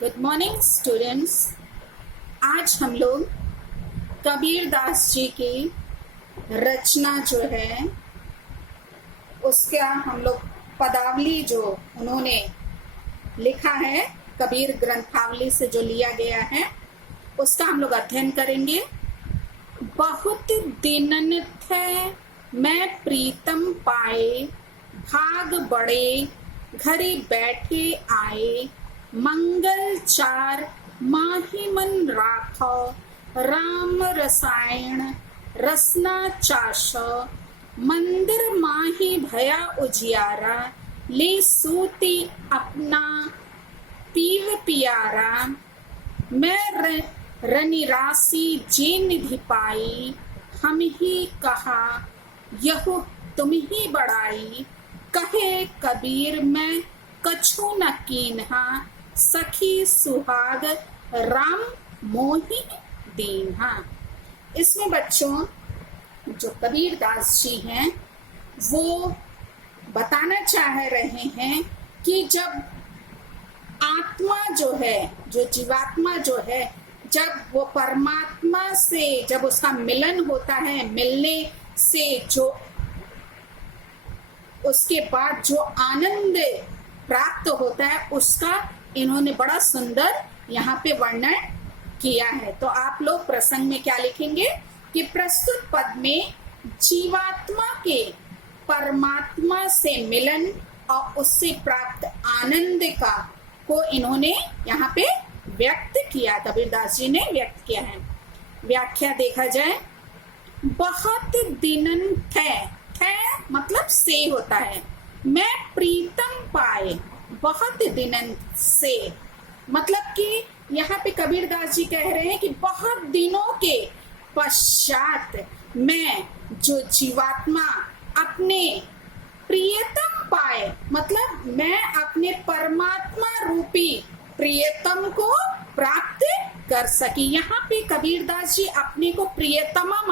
Good morning students. आज हम लोग कबीर दास जी की रचना जो है उसका हम लोग पदावली जो उन्होंने लिखा है, कबीर ग्रंथावली से जो लिया गया है उसका हम लोग अध्ययन करेंगे। बहुत दिनन थे मैं प्रीतम पाए, भाग बड़े घरी बैठे आए। मंगल चार माही मन राखो, राम रसायन रसना चाश। मंदिर माही भया उजियारा, ले सूती अपना पीव पियारा। मैं रनिरासी जे निधि पाई, हम ही कहा यह तुम ही बड़ाई। कहे कबीर मैं कछु न कीन्हा, सखी सुहाग राम मोहि दीन्हा। इसमें बच्चों जो कबीर दास जी हैं वो बताना चाह रहे हैं कि जब आत्मा जो है, जो जीवात्मा जो है, जब वो परमात्मा से जब उसका मिलन होता है, मिलने से जो उसके बाद जो आनंद प्राप्त होता है उसका इन्होंने बड़ा सुंदर यहाँ पे वर्णन किया है। तो आप लोग प्रसंग में क्या लिखेंगे कि प्रस्तुत पद में जीवात्मा के परमात्मा से मिलन और उससे प्राप्त आनंद का को इन्होंने यहाँ पे व्यक्त किया, कबीरदास जी ने व्यक्त किया है। व्याख्या देखा जाए, बहुत दिनन थे मतलब से होता है। मैं प्रीतम पाए, बहुत दिनन से मतलब कि यहाँ पे कबीरदास जी कह रहे हैं कि बहुत दिनों के पश्चात मैं जो जीवात्मा अपने प्रियतम पाए, मतलब मैं अपने परमात्मा रूपी प्रियतम को प्राप्त कर सकी। यहाँ पे कबीरदास जी अपने को प्रियतमा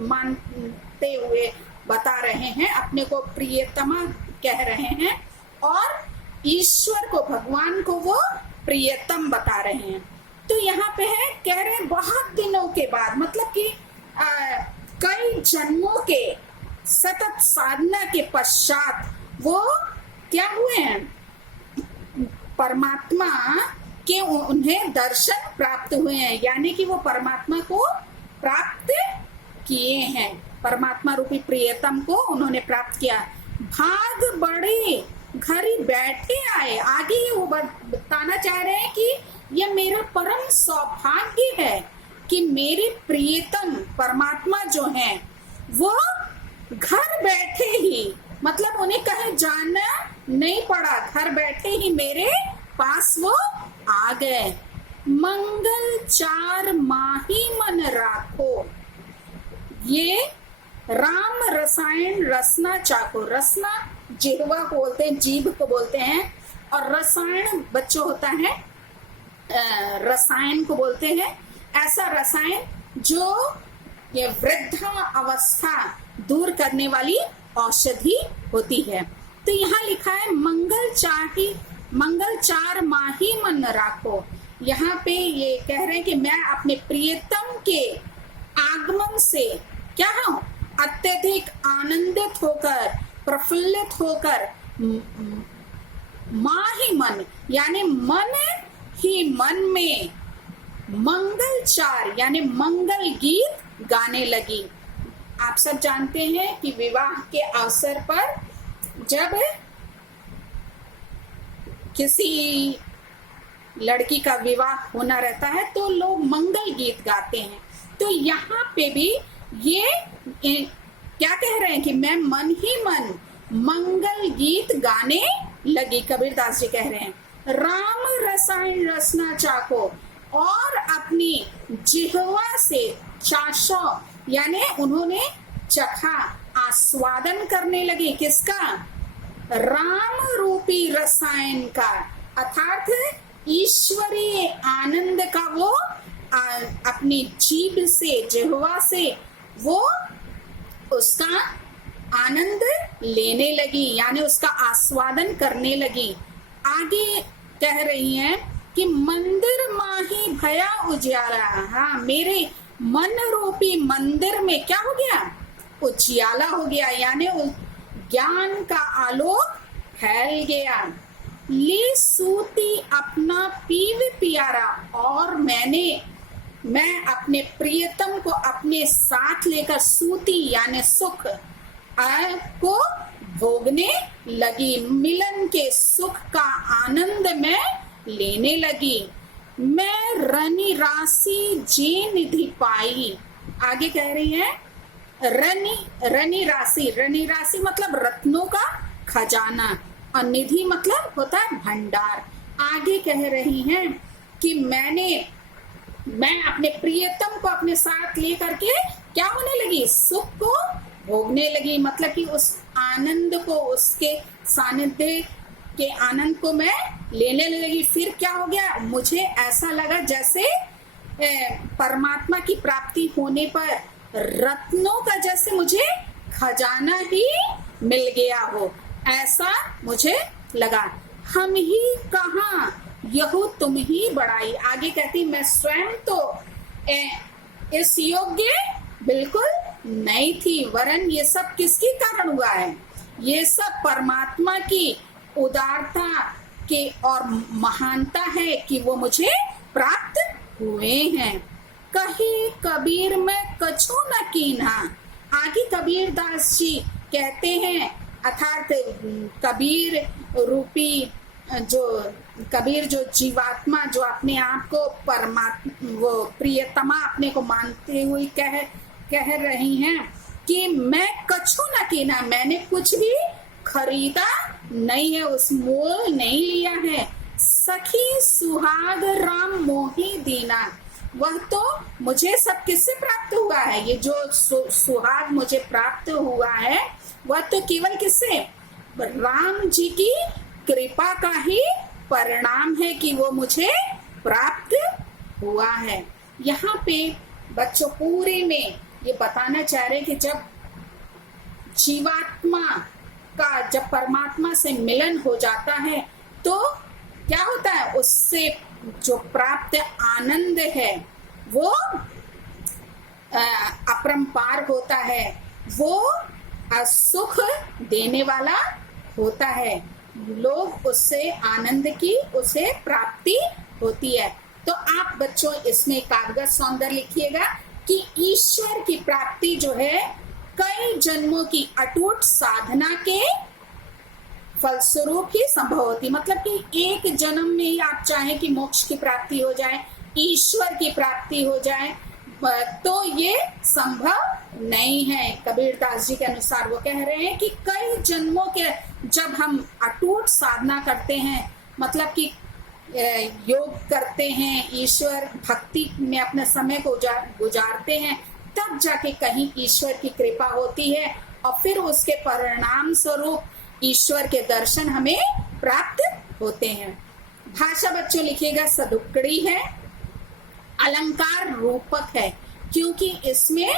मानते हुए बता रहे हैं, अपने को प्रियतमा कह रहे हैं और ईश्वर को, भगवान को वो प्रियतम बता रहे हैं। तो यहाँ पे है, कह रहे हैं बहुत दिनों के बाद, मतलब कि कई जन्मों के सतत साधना के पश्चात वो क्या हुए हैं, परमात्मा के उन्हें दर्शन प्राप्त हुए हैं, यानी कि वो परमात्मा को प्राप्त किए हैं, परमात्मा रूपी प्रियतम को उन्होंने प्राप्त किया। भाग बड़े घरी बैठे आए, आगे वो बताना चाह रहे हैं कि यह मेरा परम सौभाग्य है कि मेरे प्रियतम परमात्मा जो हैं वो घर बैठे ही, मतलब उन्हें कहीं जाना नहीं पड़ा, घर बैठे ही मेरे पास वो आ गए। मंगल चार माही मन राखो, ये राम रसायन रसना चाको, रसना जिह्वा को बोलते हैं, जीभ को बोलते हैं, और रसायन बच्चों होता है रसायन को बोलते हैं। ऐसा रसायन जो ये वृद्धा अवस्था दूर करने वाली औषधि होती है। तो यहाँ लिखा है मंगल चार माही मन राखो। यहाँ पे ये कह रहे हैं कि मैं अपने प्रियतम के आगमन से क्या हूँ, अत्यधिक आनंदित होकर, प्रफुल्लित होकर, माही मन यानी मन ही मन में मंगल चार यानी मंगल गीत गाने लगी। आप सब जानते हैं कि विवाह के अवसर पर जब किसी लड़की का विवाह होना रहता है तो लोग मंगल गीत गाते हैं। तो यहाँ पे भी ये क्या कह रहे हैं कि मैं मन ही मन मंगल गीत गाने लगी, कबीरदास जी कह रहे हैं। राम रसायन रसना चाको, और अपनी जिह्वा से चाशो यानी उन्होंने चखा, आस्वादन करने लगे, किसका, राम रूपी रसायन का, अर्थात ईश्वरीय आनंद का वो अपनी जीभ से, जिह्वा से वो उसका आनंद लेने लगी, यानी उसका आस्वादन करने लगी। आगे कह रही हैं कि मंदिर माही भया उजियारा। हाँ, मेरे मन रूपी मंदिर में क्या हो गया? उजियाला हो गया, यानी ज्ञान का आलोक फैल गया। ली सूती अपना पीव प्यारा, और मैं अपने प्रियतम को अपने साथ लेकर सूती यानी सुख को भोगने लगी। मिलन के सुख का आनंद मैं लेने लगी। मैं रनि राशि जे निधि पाई। आगे कह रही है रनि राशि मतलब रत्नों का खजाना, और निधि मतलब होता है भंडार। आगे कह रही हैं कि मैं अपने प्रियतम को अपने साथ लेकर के क्या होने लगी? सुख को भोगने लगी, मतलब कि उस आनंद को, उसके सानिध्य के आनंद को मैं लेने लगी। फिर क्या हो गया? मुझे ऐसा लगा जैसे परमात्मा की प्राप्ति होने पर रत्नों का जैसे मुझे खजाना ही मिल गया हो, ऐसा मुझे लगा। हम ही कहाँ, यहू तुम ही बढ़ाई। आगे कहती, मैं स्वयं तो इस योग्य बिल्कुल नहीं थी, वरन ये सब किसके कारण हुआ है? ये सब परमात्मा की उदारता के और महानता है कि वो मुझे प्राप्त हुए हैं। कही कबीर में कछु न कीन्हा। आगे कबीर दास जी कहते हैं, अर्थात कबीर जो जीवात्मा, जो अपने आप को परमात्मा, वो प्रियतमा अपने को मानते हुए कह रही हैं कि मैं कछु न कीना, मैंने कुछ भी खरीदा नहीं है, उस मोल नहीं लिया है। सखी सुहाग राम मोही दीना। वह तो मुझे सब किससे प्राप्त हुआ है? ये जो सुहाग मुझे प्राप्त हुआ है वह तो केवल किससे? राम जी की कृपा का ही परिणाम है कि वो मुझे प्राप्त हुआ है। यहाँ पे बच्चों पूरे में ये बताना चाह रहे कि जब जीवात्मा का जब परमात्मा से मिलन हो जाता है तो क्या होता है? उससे जो प्राप्त आनंद है वो अपरंपार होता है, वो सुख देने वाला होता है। लोग उससे आनंद की उसे प्राप्ति होती है। तो आप बच्चों इसमें काव्य सौंदर्य लिखिएगा कि ईश्वर की प्राप्ति जो है कई जन्मों की अटूट साधना के फलस्वरूप ही संभव होती। मतलब कि एक जन्म में ही आप चाहें कि मोक्ष की प्राप्ति हो जाए, ईश्वर की प्राप्ति हो जाए, तो ये संभव नहीं है। कबीर दास जी के अनुसार वो कह रहे हैं कि कई जन्मों के जब हम अटूट साधना करते हैं, मतलब कि योग करते हैं, ईश्वर भक्ति में अपने समय को गुजारते हैं, तब जाके कहीं ईश्वर की कृपा होती है और फिर उसके परिणाम स्वरूप ईश्वर के दर्शन हमें प्राप्त होते हैं। भाषा बच्चों लिखिएगा सदुक्कड़ी है, अलंकार रूपक है, क्योंकि इसमें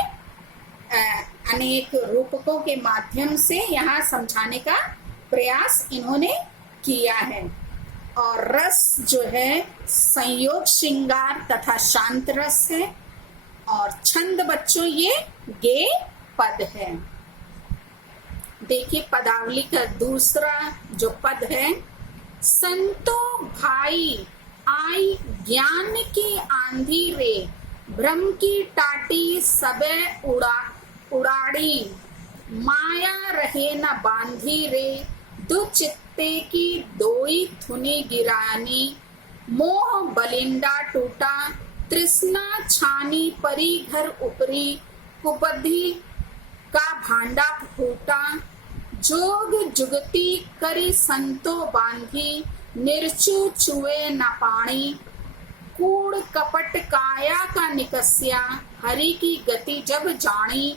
अनेक रूपकों के माध्यम से यहाँ समझाने का प्रयास इन्होंने किया है। और रस जो है संयोग श्रृंगार तथा शांत रस है, और छंद बच्चों ये गे पद है। देखिए पदावली का दूसरा जो पद है, संतो भाई आई ज्ञान की आंधी रे, भ्रम की टाटी सबे उड़ाड़ी, माया रहे न बांधी रे, दो चित्ते की दोई थुनी गिरानी, मोह बलिंडा टूटा, तृष्णा छानी परी घर उपरी, कुपधि का भांडा फूटा, जोग जुगती करी संतो बांधी, निर्चु चुए न पानी, कूड़ कपट काया का निकस्या, हरि की गति जब जानी,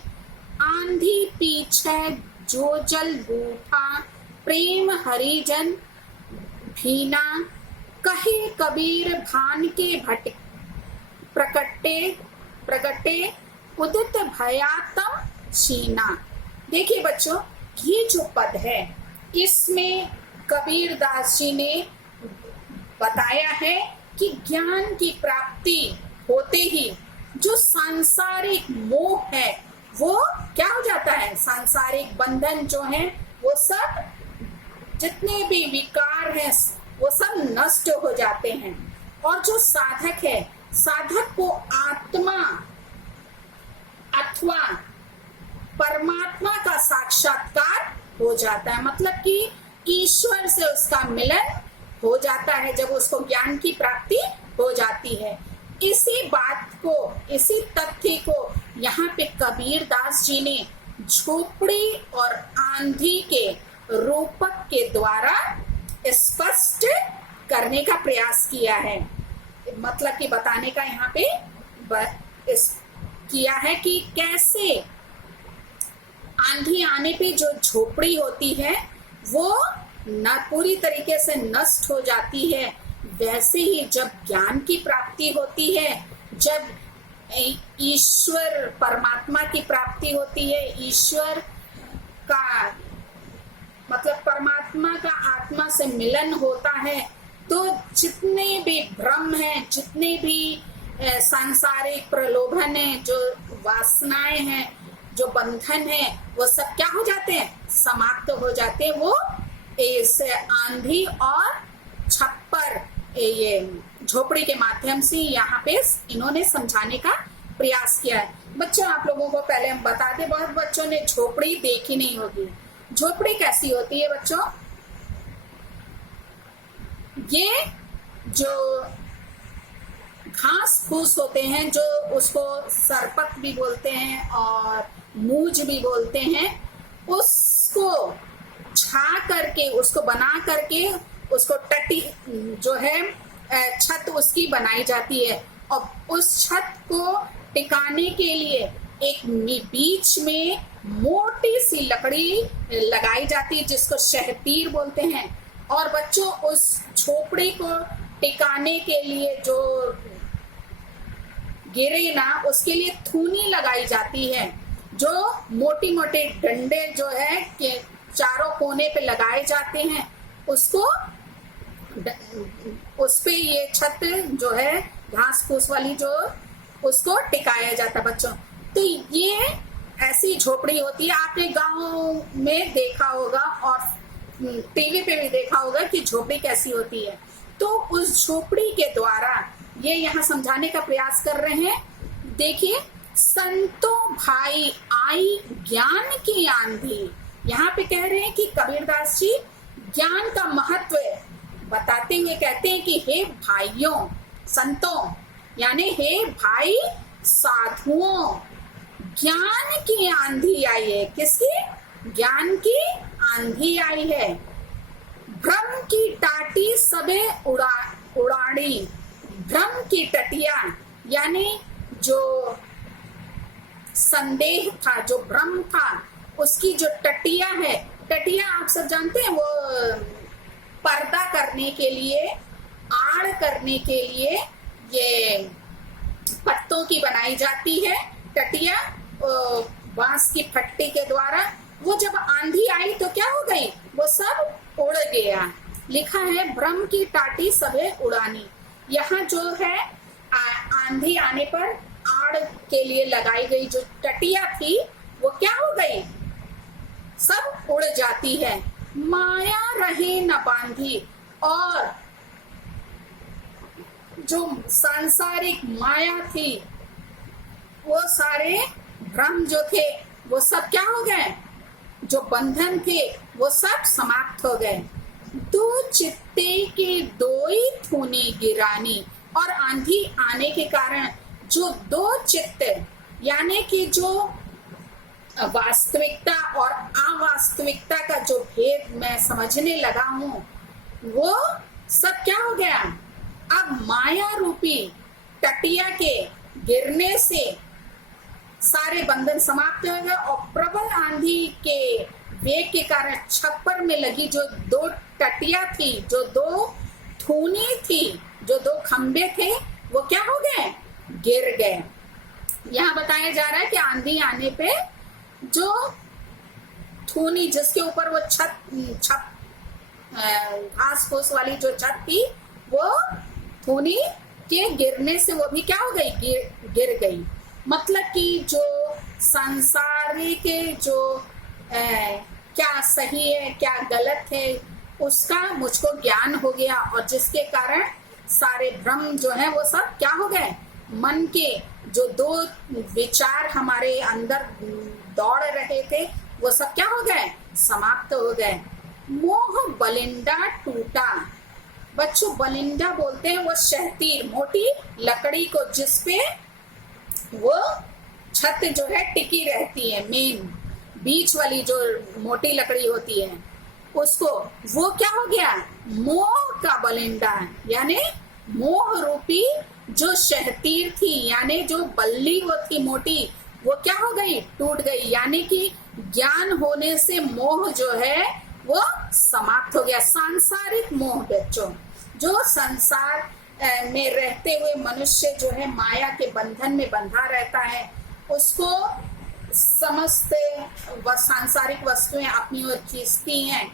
आंधी पीछे जो जल बूठा, प्रेम हरिजन भीना, कहे कबीर भान के भट प्रकटे उदित भयातम छीना। देखिए बच्चों, ये जो पद है इसमें कबीर दास जी ने बताया है कि ज्ञान की प्राप्ति होते ही जो सांसारिक मोह है वो क्या हो जाता है, सांसारिक बंधन जो है वो सब, जितने भी विकार हैं वो सब नष्ट हो जाते हैं। और जो साधक है, साधक को आत्मा अथवा परमात्मा का साक्षात्कार हो जाता है, मतलब कि ईश्वर से उसका मिलन हो जाता है जब उसको ज्ञान की प्राप्ति हो जाती है। इसी बात को, इसी तथ्य को यहाँ पे कबीर दास जी ने झोपड़ी और आंधी के रूपक के द्वारा स्पष्ट करने का प्रयास किया है, मतलब कि बताने का यहाँ पे किया है कि कैसे आंधी आने पे जो झोपड़ी होती है वो न पूरी तरीके से नष्ट हो जाती है, वैसे ही जब ज्ञान की प्राप्ति होती है, जब ईश्वर परमात्मा की प्राप्ति होती है, ईश्वर का मतलब परमात्मा का आत्मा से मिलन होता है, तो जितने भी भ्रम हैं, जितने भी सांसारिक प्रलोभन है, जो वासनाएं हैं, जो बंधन है, वो सब क्या हो जाते हैं, समाप्त हो जाते हैं। वो इस आंधी और छप्पर, ये झोपड़ी के माध्यम से यहाँ पे इन्होंने समझाने का प्रयास किया है। बच्चों, आप लोगों को पहले हम बता दें, बहुत बच्चों ने झोपड़ी देखी नहीं होगी। झोपड़ी कैसी होती है बच्चों? ये जो घास फूस होते हैं, जो उसको सरपत भी बोलते हैं और मूज भी बोलते हैं, उसको छा करके, उसको बना करके, उसको टटी जो है छत उसकी बनाई जाती है, और उस छत को टिकाने के लिए एक बीच में मोटी सी लकड़ी लगाई जाती है जिसको शहतीर बोलते हैं। और बच्चों, उस झोपड़ी को टिकाने के लिए जो गिरे ना, उसके लिए थूनी लगाई जाती है, जो मोटी मोटे डंडे जो है के चारों कोने पे लगाए जाते हैं, उसको उस पे ये छत जो है घास फूस वाली जो, उसको टिकाया जाता बच्चों। तो ये ऐसी झोपड़ी होती है, आपने गांव में देखा होगा और टीवी पे भी देखा होगा कि झोपड़ी कैसी होती है। तो उस झोपड़ी के द्वारा ये यहाँ समझाने का प्रयास कर रहे हैं। देखिए, संतो भाई आई ज्ञान की आंधी, यहाँ पे कह रहे हैं कि कबीरदास जी ज्ञान का महत्व बताते हुए कहते हैं कि हे भाइयों, संतों यानी हे भाई साधुओं, ज्ञान की आंधी आई है। किसकी? ज्ञान की आंधी आई है। भ्रम की टाटी सबे उड़ाड़ी, भ्रम की टटिया यानी जो संदेह था, जो भ्रम था, उसकी जो टटिया है, टटिया आप सब जानते हैं, वो पर्दा करने के लिए, आड़ करने के लिए ये पत्तों की बनाई जाती है टटिया, बांस की फट्टी के द्वारा। वो जब आंधी आई तो क्या हो गई, वो सब उड़ गया। लिखा है भ्रम की टाटी सबे उड़ानी। यहाँ जो है आंधी आने पर आड़ के लिए लगाई गई जो टटिया थी वो क्या हो गई, सब उड़ जाती है। माया रहे न बांधी, और जो सांसारिक माया थी, वो सारे भ्रम जो थे वो सब क्या हो गए, जो बंधन थे वो सब समाप्त हो गए। दो चित्ते के दोई थूनी गिरानी, और आंधी आने के कारण जो दो चित्त यानी कि जो वास्तविकता और अवास्तविकता का जो भेद मैं समझने लगा हूँ, वो सब क्या हो गया, अब माया रूपी टटिया के गिरने से सारे बंधन समाप्त हो गए। और प्रबल आंधी के वेग के कारण छप्पर में लगी जो दो टटिया थी, जो दो थूनी थी, जो दो खंबे थे, वो क्या हो गए, गिर गए। यहाँ बताया जा रहा है कि आंधी आने पे जो थूनी, जिसके ऊपर वो घास फूस वाली जो छत थी, वो खूनी के गिरने से वो भी क्या हो गई, गिर गई। मतलब कि जो सांसारिक जो क्या सही है क्या गलत है उसका मुझको ज्ञान हो गया, और जिसके कारण सारे भ्रम जो है वो सब क्या हो गए, मन के जो दो विचार हमारे अंदर दौड़ रहे थे वो सब क्या हो गए, समाप्त हो गए। मोह बलिंडा टूटा। बच्चों बलिंडा बोलते हैं वो शहतीर मोटी लकड़ी को जिसपे वो छत जो है टिकी रहती है, मेन बीच वाली जो मोटी लकड़ी होती है उसको, वो क्या हो गया, मोह का बलिंडा, यानी मोह रूपी जो शहतीर थी, यानी जो बल्ली वो थी मोटी, वो क्या हो गई, टूट गई। यानी कि ज्ञान होने से मोह जो है वो समाप्त हो गया। सांसारिक मोह बच्चों, जो संसार में रहते हुए मनुष्य जो है माया के बंधन में बंधा रहता है, उसको समस्त सांसारिक वस्तुएं अपनी ओर खींचती हैं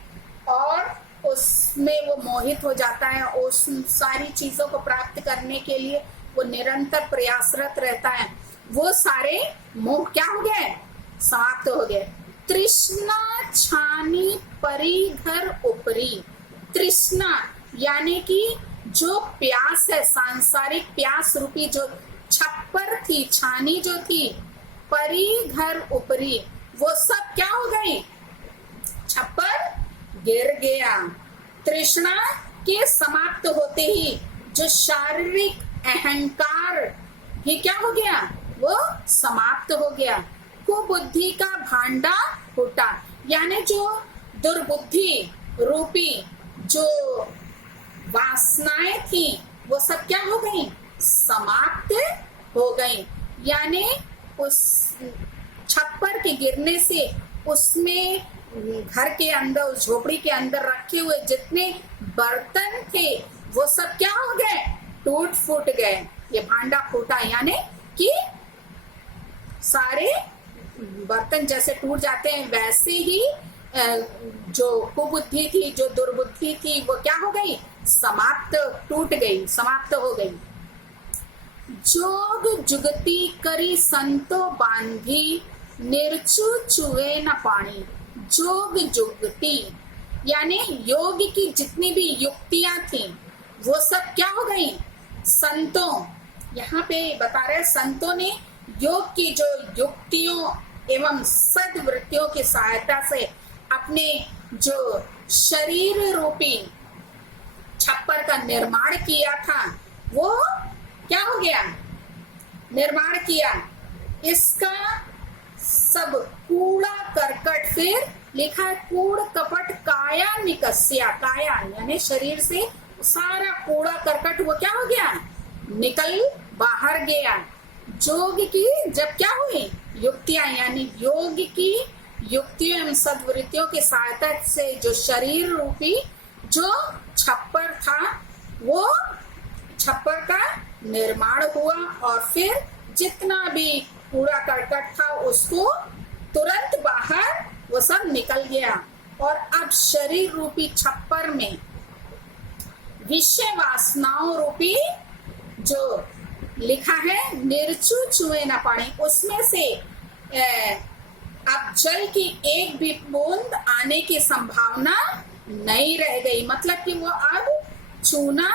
और उसमें वो मोहित हो जाता है। उस सारी चीजों को प्राप्त करने के लिए वो निरंतर प्रयासरत रहता है। वो सारे मोह क्या हो गए, समाप्त हो गए। तृष्णा छानी परी घर ऊपरी। तृष्णा यानी कि जो प्यास है, सांसारिक प्यास रूपी जो छप्पर थी, छानी जो थी, परी घर ऊपरी, वो सब क्या हो गई, छप्पर गिर गया। तृष्णा के समाप्त होते ही जो शारीरिक अहंकार भी क्या हो गया, वो समाप्त हो गया। कुबुद्धि का भांडा फूटा, यानी जो दुर्बुद्धि रूपी जो वासनाएं थी वो सब क्या हो गई, समाप्त हो गई। यानी उस छप्पर के गिरने से उसमें घर के अंदर, उस झोपड़ी के अंदर रखे हुए जितने बर्तन थे वो सब क्या हो गए, टूट फूट गए। ये भांडा फूटा यानी कि सारे बर्तन जैसे टूट जाते हैं वैसे ही जो कुबुद्धि थी, जो दुर्बुद्धि थी, वो क्या हो गई, समाप्त, टूट गई, समाप्त हो गई। जोग जुगती करी संतो बांधी, निर्चु चुए न पानी। जोग जुगती यानी योग की जितनी भी युक्तियां थी वो सब क्या हो गई, संतों, यहाँ पे बता रहे संतों ने योग की जो युक्तियों एवं सद्वृत्तियों की सहायता से अपने जो शरीर रूपी छप्पर का निर्माण किया था वो क्या हो गया, निर्माण किया। इसका सब कूड़ा करकट, फिर लिखा है कूड़ कपट काया निकस्या। काया यानी शरीर से सारा कूड़ा करकट वो क्या हो गया, निकल बाहर गया। जोग की जब क्या हुई युक्तियां, यानी योग की युक्तियों एवं सद्वृत्तियों की सहायता से जो शरीर रूपी जो छप्पर था वो छप्पर का निर्माण हुआ, और फिर जितना भी कूड़ा करकट था उसको तुरंत बाहर वो सब निकल गया। और अब शरीर रूपी छप्पर में विषय वासनाओं रूपी जो लिखा है निर्चु चुए न पानी, उसमें से अब जल की एक भी बूंद आने की संभावना नहीं रह गई। मतलब कि वो अब छूना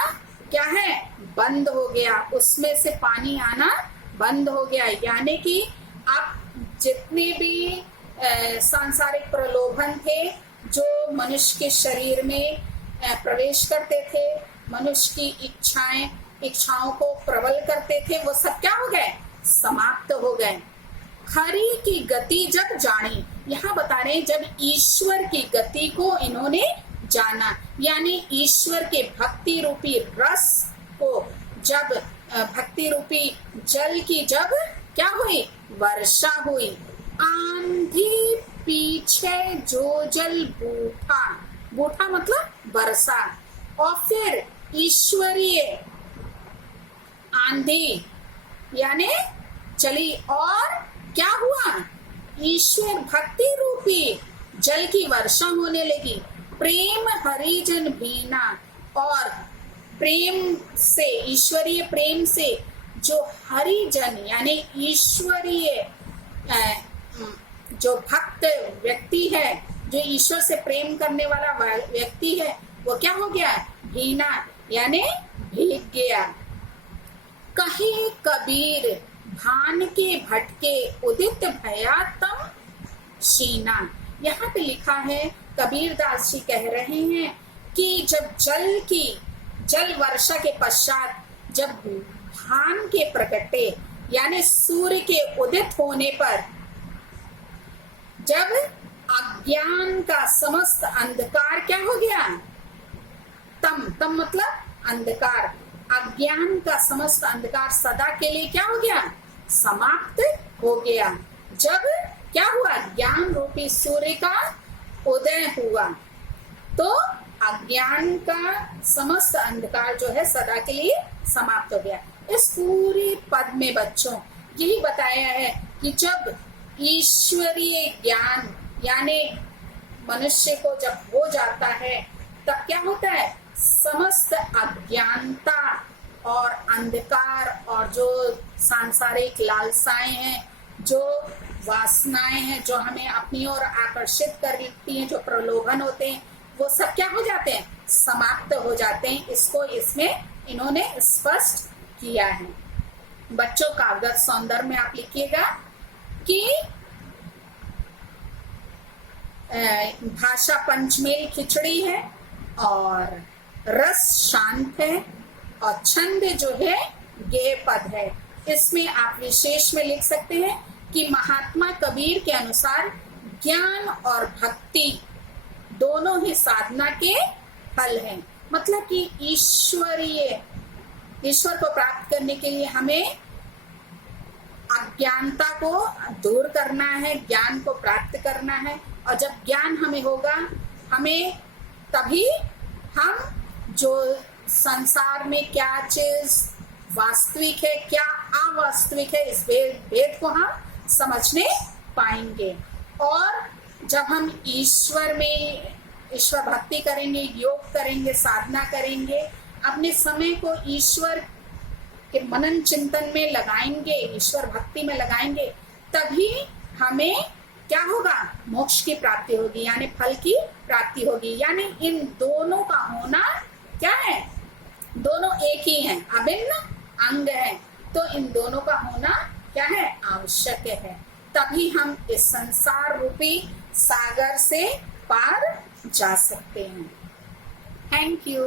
क्या है, बंद हो गया, उसमें से पानी आना बंद हो गया। यानी कि अब जितने भी सांसारिक प्रलोभन थे जो मनुष्य के शरीर में प्रवेश करते थे, मनुष्य की इच्छाओं को प्रबल करते थे, वो सब क्या हो गए, समाप्त हो गए। हरि की गति जब जानी, यहाँ बता रहे जब ईश्वर की गति को इन्होंने जाना, यानी ईश्वर के भक्ति रूपी रस को जब भक्ति रूपी जल की जब क्या हुई, वर्षा हुई। आंधी पीछे जो जल बूठा, बूठा मतलब वर्षा, और फिर ईश्वरीय आंधी यानी चली, और क्या हुआ, ईश्वर भक्ति रूपी जल की वर्षा होने लगी। प्रेम हरिजन बीना, और प्रेम से, ईश्वरीय प्रेम से जो हरिजन यानी ईश्वरीय जो भक्त व्यक्ति है, जो ईश्वर से प्रेम करने वाला व्यक्ति है, वो क्या हो गया? भीना यानी भीग गया। कहे कबीर भान के भटके उदित भया तम शीना। यहाँ पे लिखा है, कबीर दास जी कह रहे हैं कि जब जल वर्षा के पश्चात जब भान के प्रकटे यानी सूर्य के उदित होने पर जब अज्ञान का समस्त अंधकार क्या हो गया? तम मतलब अंधकार, अज्ञान का समस्त अंधकार सदा के लिए क्या हो गया? समाप्त हो गया। जब क्या हुआ? ज्ञान रूपी सूर्य का उदय हुआ तो अज्ञान का समस्त अंधकार जो है सदा के लिए समाप्त हो गया। इस पूरे पद में बच्चों यही बताया है कि जब ईश्वरीय ज्ञान यानी मनुष्य को जब हो जाता है तब क्या होता है? समस्त अज्ञानता और अंधकार और जो सांसारिक लालसाएं हैं, जो वासनाएं हैं, जो हमें अपनी ओर आकर्षित करती हैं, जो प्रलोभन होते हैं, वो सब क्या हो जाते हैं? समाप्त हो जाते हैं। इसको इसमें इन्होंने स्पष्ट किया है। बच्चों कागज सौंदर्य में आप लिखिएगा कि भाषा पंचमेल खिचड़ी है और रस शांत है और छंद जो है गेय पद है। इसमें आप विशेष में लिख सकते हैं कि महात्मा कबीर के अनुसार ज्ञान और भक्ति दोनों ही साधना के फल हैं। मतलब कि ईश्वर को प्राप्त करने के लिए हमें अज्ञानता को दूर करना है, ज्ञान को प्राप्त करना है। और जब ज्ञान हमें होगा, हमें तभी हम जो संसार में क्या चीज वास्तविक है, क्या अवास्तविक है, इस भेद को हम समझने पाएंगे। और जब हम ईश्वर भक्ति करेंगे, योग करेंगे, साधना करेंगे, अपने समय को ईश्वर के मनन चिंतन में लगाएंगे, ईश्वर भक्ति में लगाएंगे, तभी हमें क्या होगा? मोक्ष की प्राप्ति होगी यानी फल की प्राप्ति होगी। यानी इन दोनों का होना क्या है? दोनों एक ही हैं, अभिन्न अंग हैं। तो इन दोनों का होना क्या है? आवश्यक है। तभी हम इस संसार रूपी सागर से पार जा सकते हैं। Thank you.